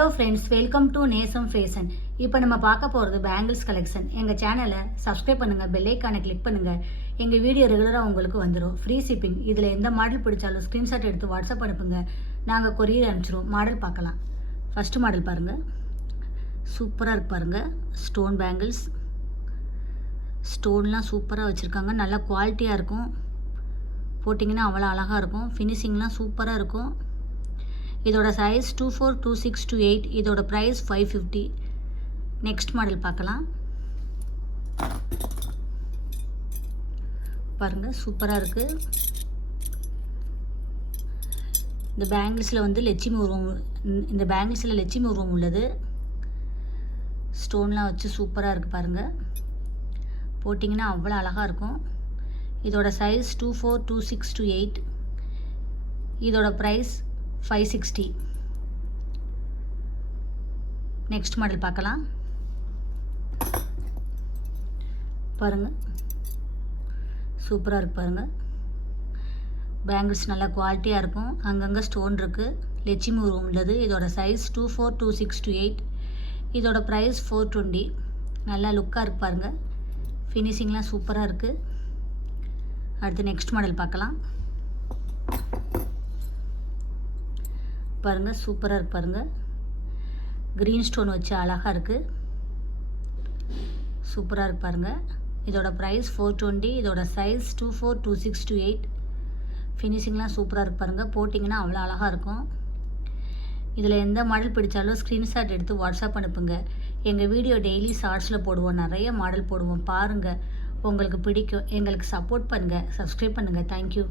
Hello friends, welcome to நேசம் fashion. இப்போ நம்ம பார்க்க போகிறது பேங்கிள்ஸ் கலெக்ஷன். எங்கள் சேனலை சப்ஸ்கிரைப் பண்ணுங்கள், பெல் ஐக்கானை கிளிக் பண்ணுங்கள். எங்கள் வீடியோ ரெகுலராக உங்களுக்கு வந்துடும். Free shipping. இதில் எந்த மாடல் பிடிச்சாலும் ஸ்க்ரீன்ஷாட் எடுத்து வாட்ஸ்அப் அனுப்புங்க, நாங்கள் கொரியர் அனுப்பிச்சிடுவோம். மாடல் பார்க்கலாம். ஃபஸ்ட்டு மாடல் பாருங்கள், சூப்பராக இருக்கு பாருங்கள். ஸ்டோன் பேங்கிள்ஸ், ஸ்டோன்லாம் சூப்பராக வச்சுருக்காங்க. நல்லா குவாலிட்டியாக இருக்கும். போட்டிங்கன்னா அவ்வளோ அழகாக இருக்கும். ஃபினிஷிங்லாம் சூப்பராக இருக்கும். இதோட சைஸ் 24, 26, 28. இதோட ப்ரைஸ் 550. நெக்ஸ்ட் மாடல் பார்க்கலாம். பாருங்கள், சூப்பராக இருக்குது. இந்த பேங்கிள்ஸில் வந்து லட்சுமி உருவம் உள்ளது. ஸ்டோன்லாம் வச்சு சூப்பராக இருக்குது பாருங்கள். போட்டிங்கன்னா அவ்வளோ அழகாக இருக்கும். இதோட சைஸ் 24, 26, 28. இதோட ப்ரைஸ் 560. நெக்ஸ்ட் மாடல் பார்க்கலாம். பாருங்கள், சூப்பராக இருக்கு பாருங்கள். பேங்கிள்ஸ் நல்லா குவாலிட்டியாக இருக்கும். அங்கங்கே ஸ்டோன் இருக்குது. லட்சுமி உருவம் உள்ளது. இதோட சைஸ் 24, 26, 28. இதோட ப்ரைஸ் 420. நல்லா லுக்காக இருக்குது பாருங்கள். ஃபினிஷிங்லாம் சூப்பராக இருக்குது. அடுத்து நெக்ஸ்ட் மாடல் பார்க்கலாம். பாருங்கள், சூப்பராக இருக்குது பாருங்கள். க்ரீன் ஸ்டோன் வச்சு அழகாக இருக்குது. சூப்பராக இருக்குது பாருங்கள். இதோட ப்ரைஸ் 420. இதோட சைஸ் 24, 26, 28. ஃபினிஷிங்லாம் சூப்பராக இருக்குது பாருங்கள். போட்டிங்கன்னா அவ்வளோ அழகாக இருக்கும். இதில் எந்த மாடல் பிடிச்சாலும் ஸ்க்ரீன்ஷாட் எடுத்து வாட்ஸ்அப் அனுப்புங்க. எங்கள் வீடியோ டெய்லி ஷார்ட்ஸில் போடுவோம். நிறைய மாடல் போடுவோம். பாருங்கள், உங்களுக்கு பிடிக்கும். எங்களுக்கு சப்போர்ட் பண்ணுங்கள், சப்ஸ்கிரைப் பண்ணுங்கள். தேங்க்யூ.